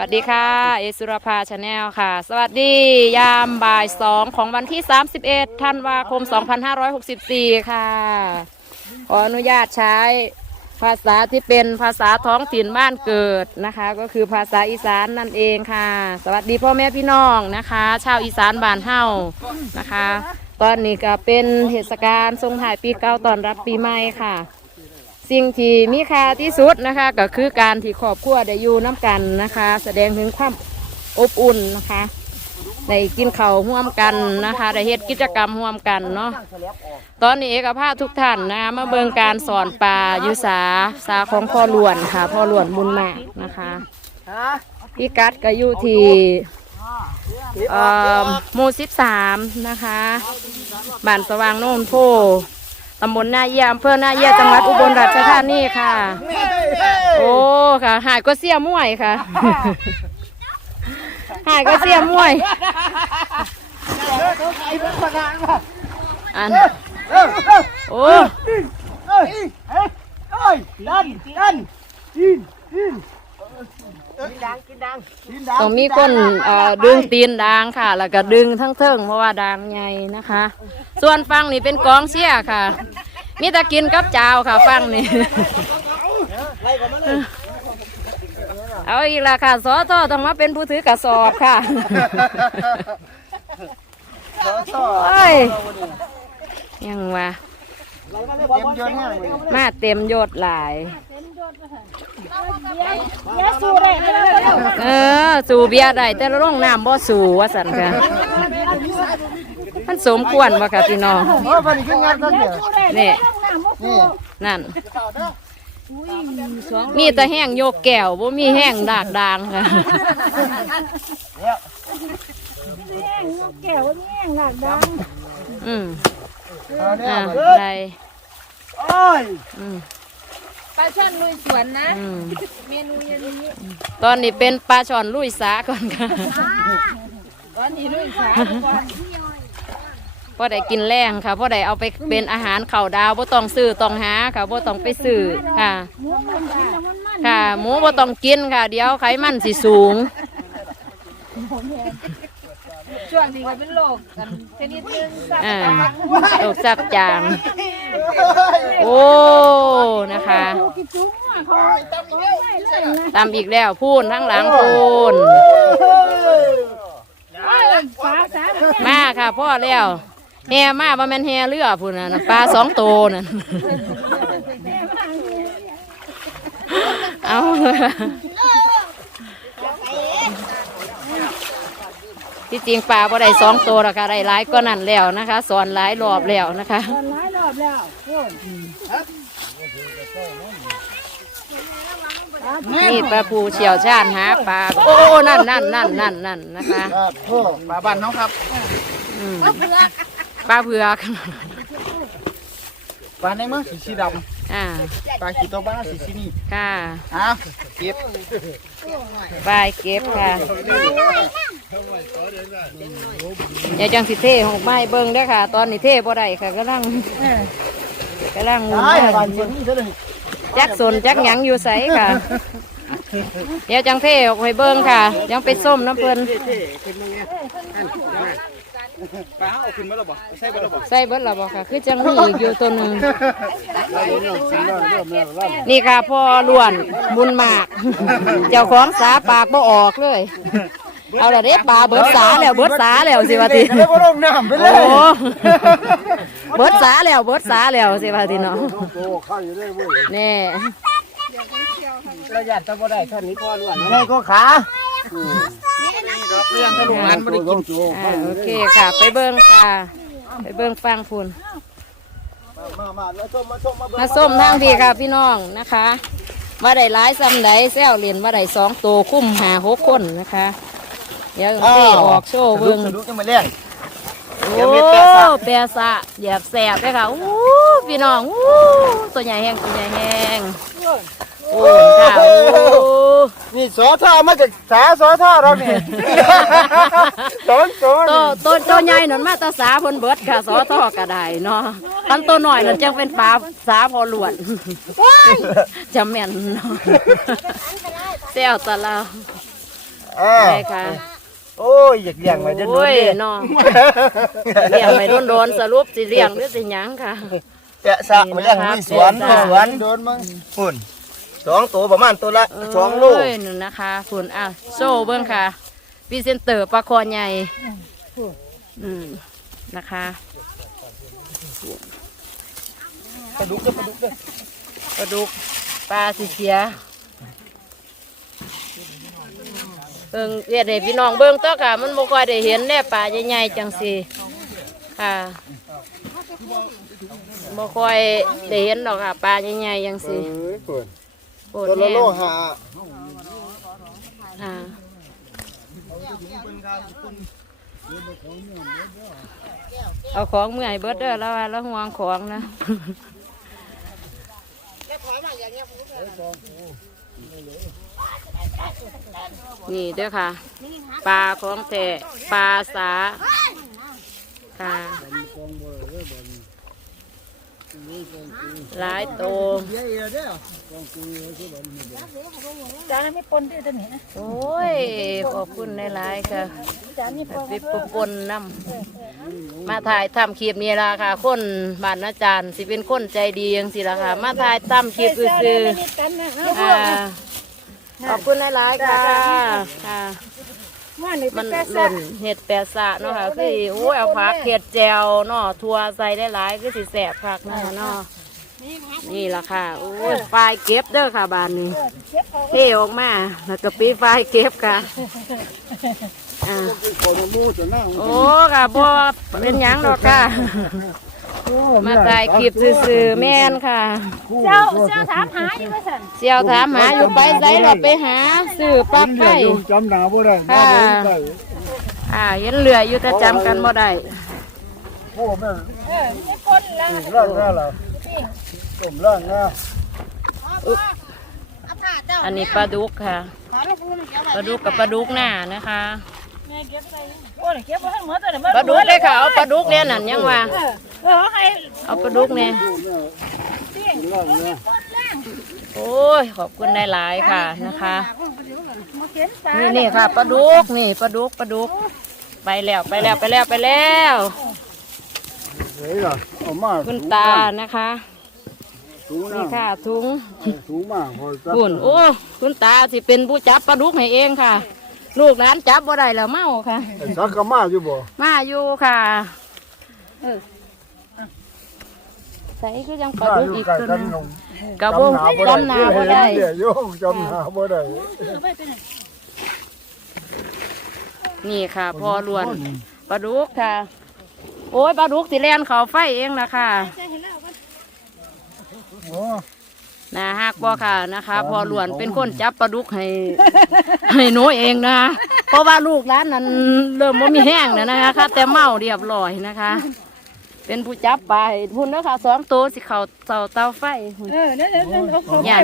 วัสดีค่ะ เอสุรภาชาแนลค่ะ สวัสดียามบ่ายสองของวันที่ 31ธันวาคม 2564 ค่ะ ขออนุญาตใช้ภาษาที่เป็นภาษาท้องถิ่นบ้านเกิดนะคะ ก็คือภาษาอีสานนั่นเองค่ะ สวัสดีพ่อแม่พี่น้องนะคะ ชาวอีสานบ้านเฮานะคะ ตอนนี้ก็เป็นเทศกาลทรงถ่ายปีเก่าตอนรับปีใหม่ค่ะ สิ่งที่มีค่าที่สุดนะคะ ก็คือการที่ครอบครัวได้อยู่น้ำกันนะคะ แสดงถึงความอบอุ่นนะคะได้กินเข้าวร่วมกันนะคะได้เฮ็ดกิจกรรมร่วมกันเนาะตอนนี้เอกภาพทุกท่านนะคะมาเบิงการสอนปลายุสาสาของพ่อหลวนค่ะพ่อหลวนบุญมากนะคะพี่กัดก็อยู่ที่หมู่สิบสามนะคะบ้านสว่างโน่นโพ ตำบลนาเยี่ยอำเภอนาเยี่ยจังหวัดอุบลราชธานีค่ะ โอ้ค่ะ หายก็เสียม่วยค่ะ หายก็เสียม่วย อัน โอ้ดันดัน ต้องมีคนเอ่อดึงตีนดางค่ะ แล้วก็ดึงทั้งเทิงเพราะว่าดางใหญ่นะคะ ส่วนฟังนี่เป็นกองเชียร์ค่ะ มีแต่กินกับจาวค่ะฟังนี่ เอาอีกและค่ะสอทอต้องมาเป็นผู้ถือกระสอบค่ะโอ้ยยังวะ เต็มยนต์ห้างเลยมาเต็มยศหลาย ยาสูได้ไม่ได้แล้วเออ สู่เบียร์ได้แต่ละโรงน้ำบ่สู่ว่าสันค่ะ มันสมควรว่าค่ะพี่น้องโอ้พันนี้คืองานตั้งเดียวนี่ นี่นั่น มีแต่แห้งโยกแก้วบ่มีแห้งดากดางค่ะแก้วนี่แห้งหลักดังอืมเอาเนี่ยอ่าเฮ้ยได้ โอ้ยอืมป ลาช่อนลุยสวนนะ อืมเมนูอย่างนี้ตอนนี้เป็นปลาช่อนลุยสาก่อนค่ะวันนี้ลุยสาก่อนพอได้กินแรงค่ะพอได้เอาไปเป็นอาหารเข่าวดาวบ่ต้องซื้อต้องหาค่ะบ่ต้องไปซื้อค่ะ หมูมันกินแล้วมันมันค่ะหมูบ่ต้องกินค่ะ เดี๋ยวไขมันสิสูง ช่วงนี้ก็เป็นโรคกันชนิดนึงสัตว์อ่าต่างโรคซับจางโอ้นะคะๆกินจุ้งอะเขาไม่เลยนะตามอีกแล้วพูนทั้งหลังพูนสาสามาค่ะพ่อแล้วแห่มาบ่แม่นแห่เรือพูนน่ะปลาสองโตวนั่นเอา ที่จริงปลาบ่ได้สองตัวหรอกค่ะได้หลายก็นั่นแล้วนะคะ สอนหลายรอบแล้วนะคะหลายรอบแล้วนี่ปลาปูเฉียวชาญหาปลาโอ้นั่นนั่นนั่นนั่นนั่นนะคะครับโอ้ปลาบ้านน้องครับอืมปลาเผือกปลาในมือสีสีด อ่าำปลาขีโตบ้านสีสีนี่ค่ะอะเก็บปลายเก็บค่ะเดี๋ยวจังสิเทหกไม้เบิ้งเด้อค่ะ ตอนนี้เทบ่ได้ค่ะกำลังกำลังงุนไอ้บ้านส่วนนี้เท่าไหร่จักสนจักหยังอยู่ใสค่ะ เดี๋ยวจังเทออกไปเบิ้งค่ะ ยังไปส้มน้ำเพิ่นป ลาเอาขึ้นมาแล้วบ่ใช่บ่แล้วบ่ใส่เบิดและบ่ค่ะ คือจังมีอีกอยู่ตัวหนึ่งเริ่มเริ่มเริ่มเริ่มเริ่มเริ่มนี่ค่ะพ่อล้วนบุญมาก เจ้าของสาปากบ่ออกเลย เอาละเด้ปลาเบิดสาแล้วเบิดสาแล้วสิว่าติเดี๋ยวก็ลงน้ำไปเลโอ้ยเบิดสาแล้วเบิดสาแล้วสิว่าติเนาะโอ้ข้าอยู่ได้เว้ยแน่ระยะตะบ่ได้ท่านนี้พ่อล้วนใช่ก็ขา เรื่องกระดูกหันบ่ได้กินอ่าโอเคค่ะ ไปเบิ่งค่ะ ไปเบิ่งฟังคุณมามาแล้วส้มมาส้มมามาส้มทางพี่ค่ะพี่น้องนะคะมาได้หลายซ้ำไดแซวเรียนมาได้สองตัวคุ้มหาหกคนนะคะ เดี๋ยวเต้ออกโชว์เบิ่งสะดุกยังมาเลี้ยงโอ้เดี๋ยวมีแปะซะแปะซะเหยียบแสบเลยค่ะอู้พี่น้องอู้ตัวใหญ่แห้งตัวใหญ่แห้ง โอ้ค่ะโอ้นี่สอท่ามาจากสาสอท่าเราเนี่ยสอนสอนตัวตัวตัวใหญ่นั่นมาตาสาเพิ่นเบิดค่ะสอทอก็ได้เนาะตันตัวหน่อยนั่นจังเป็นปลาสาพอหลวนจะแม่นเนาะแซวตะลาอ่าใช่ค่ะโอ้ยอยากเลี้ยงไว้จะโดโอ้นยเด้น้องเลี้ยงไม่โดนๆสรุปสิเลี้ยงหรือสิหยังค่ะแปะสะมาเลี้ยงมีสวนแปะมีสะสวนโดนมั้งหุ่น สองตัวประมาณตัวละสองโลเอ้ยนั่นนะคะคุณอะโซ่เบิ้งค่ะพรีเซนเตอร์ปลาคอใหญ่อืมนะคะปลาดุกเด้อปลาดุกเด้อปลาดุกปลาสีเขียเบิ่งเรียดให้พี่น้องเบิ้งตัวค่ะ มันบ่ค่อยได้เห็นแน่ปลาใหญ่ๆจังสิค่ะบ่ค่อยได้เห็นดอกค่ะปลาใหญ่ๆจังเอสิอเปิด โปรดตัวละแน่โลหาอ่าเอาของเมื่อยเบิดเด้อแล้วว่าแล้วห่วงของนะ นี่เด้อค่ะ ปลาของแท้ปลาสาค่ะ หลายโตวจานไม่ปนที่ตัวนี้นะโอ้ย ขอบคุณหลายๆค่ะจานนี้ปนปิปปนน้ำมาถ่ายทำคลิปนี้ละค่ะ คนบ้านอาจารย์สิเป็นคนใจดียังสิละค่ะ มาถ่ายทำคลิปซื้อกันนะๆอ่าขอบคุณหลายๆค่ะค่ะ ว่านี่มัเป็นนแปะหล่ซะนเห็ดแปะสะเนาะค่ะคือโอ้ยเอาผักเห็ดแจวเนาะทัวใส่ได้หลายคือสิแสบผักนะคะเนาะนี่ละค่ะโอ้ยไฟล์เก็บเด้อค่ะบานนี้เก็บเอาเทออกมาแล้วก็ปีไฟล์เก็บค่ะอ่าคนมูจะนั่งโอ้ค่ะบ่เป็นหยังดอกค่ะ มาถ่ายคลิปซื่อๆแม่นค่ะ เจ้าเจ้าถามหาอยู่ว่าสั่นเสี่ยวถามหาอยู่ไปไสเราไปหาซื้อปลั๊กไฟ จำหนาบ่ได้ค่ะอ่าเห็นเหลืออยู่แต่จำกันบ่ได้ โอ้แม่เออไม่คนละร่างหน้าล่ะต้มร่างหน้าอันนี้ปลาดุกค่ะปลาดุกกับปลาดุกหน้านะคะ แม่เก็บไปโอ้ยเก็บไว้ให้หมดตัวนี้ปลาดุกเลยค่ะเอาปลาดุกเนี่ยนั่นยังว่า เออ เออให้เอาปลาดุกเนี่ยร่างหน้าโอ้ยขอบคุณหลายๆค่ะนะคะมาเก็บปลานี่นี่ค่ะปลาดุกนี่ปลาดุกปลาดุกไปแล้วไปแล้วไปแล้วไปแล้วเฮ้ยล่ะเอามาคุณตานะคะสูงนี่นะค่ะถุงสูงมากพอจับคุณโอ้คุณตาสิเป็นผู้จับปลาดุกให้เองค่ะ ลูกหลานจับบ่ได้แล้วเมาค่ะสักกะมาอยู่บ่มาอยู่ค่ะเออ ใส่ก็ยังปลาดุกอีกตัวหนึงกระบงจำหนาบ่ได้เดี๋ยวโยกจำหนาบ่ได้นี่ค่ะพอล้วนปลาดุกค่ะ โอ้ยปลาดุกสิแลนเขาไฟเองนะคะโอ้นะฮักบ่ค่ะนะคะ พอล้วนเป็นคนจับปลาดุกให้ ให้หนูเองนะคะเพราะว่าลูกร้านนั้นเริ่มบ่มีแห้งแล้วนะคะค่ะแต่เมาเรียบร้อยนะคะ เป็นผู้จับไปพุ่นเด้อค่ะสองตัวสิเขาเสาเตาไฟพุ่นเออเนี่ยเนี่ยเอาของย่าน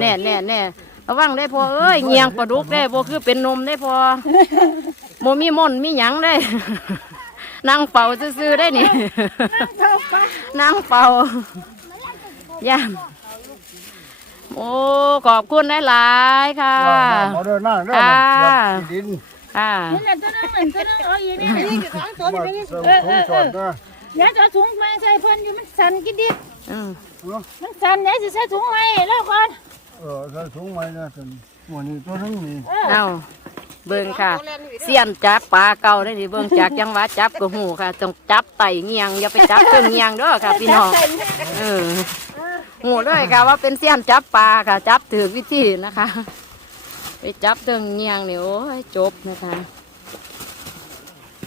แน่แน่แน่ระวังได้พอเอ้ยเงียงปลาดุกได้บ่คือเป็นนมได้พอโมมีมนต์มีหยังได้นั่งเป่าซื่อๆได้นี่นั่งเป่าย่านโอ้ขอบคุณหลายๆค่ะเอาเดินหน้าเด้อค่ะดินค่ะนี่ตัวนึงเหมือนตัวนึงเอาอีกนี่นี่คือของตัวมานี้เสริมเออ ขเอองอจเอออดนะเนี่ยจะถุงมาใส่เพิ่นอยู่มันสั่นกินดิอืมมันสั่นเนี่ยสิใส่ถุงไหมแล้วก่อนเออใส่ถุงไว้นะจนหมวนี้ตัวนึงนี่เออเอาเบิ่งค่ะ เสียนจับปลาเก่าได้ดิเบิ่งจากจังหวะจับก็หูค่ะต้องจับไต่เงียงอย่าไปจับเครื่องเงียงเด้อค่ะพี่น้องเออหูเลยค่ะว่าเป็นเสี้ยนจับปลาค่ะ จับถือวิธีนะคะ ไปจับเติงเงียงเนี่ยโอ้ยจบนะคะ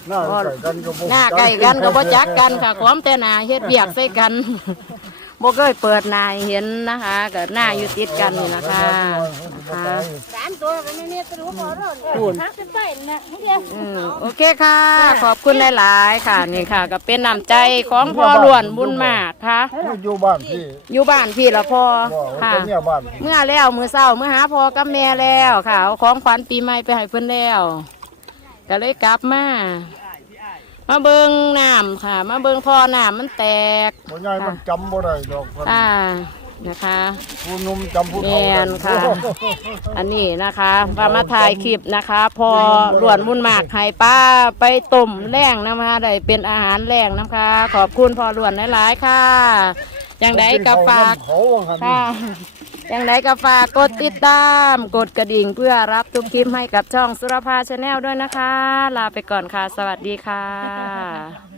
หน้าใส่กันก็บ่หน้าใกล้กันก็บ่จักกันค่ะความแต่หนาเฮ็ดเบียกใส่กันบ่เคยเปิดหนายเห็นนะคะก็หน้าอยู่ติดกันนี่นะคะค่ะสามตัวก็ไม่เนี่ยตัวรู้พอรอดพูนหักเป็นไปนะเดียวอืมโอเคค่ะ ขอบคุณหลายๆค่ะนี่ค่ะ ก็เป็นน้ำใจของพ่อล้วนบุญมากค่ะไม่อยู่บ้านพี่อยู่บ้านพี่ละพ่อว่าค่ะเป็นเนี่ยบ้านพี่เมื่อแล้วมือเศร้าเมื่อหาพ่อกับแม่แล้วค่ะเอาของขวัญปีใหม่ไปให้เพื่อนแล้ว ก็เลยกลับมามาเบิงน้ำค่ะ มาเบิงท่อน้ำมันแตกบ่ใหญ่มันจำบ่ได้ดอกเพิ่นอ่านะคะผู้หนุ่มจำผู้แมเฒ่านค่ะ อันนี้นะคะว่ามาถ่ายคลิปนะคะ พอหลวนมุ่นหมากให้ป้าไปต้มแรงนะคะได้เป็นอาหารแรงนะคะ ขอบคุณพอหลวนหลายๆค่ะอย่างไดก็ฝากเขาว่าครับค่ะ อย่างไรก็ฝากกดติดตาม กดกระดิ่งเพื่อรับทุกคลิปให้กับช่องสุรภาชาแนลด้วยนะคะ ลาไปก่อนค่ะ สวัสดีค่ะ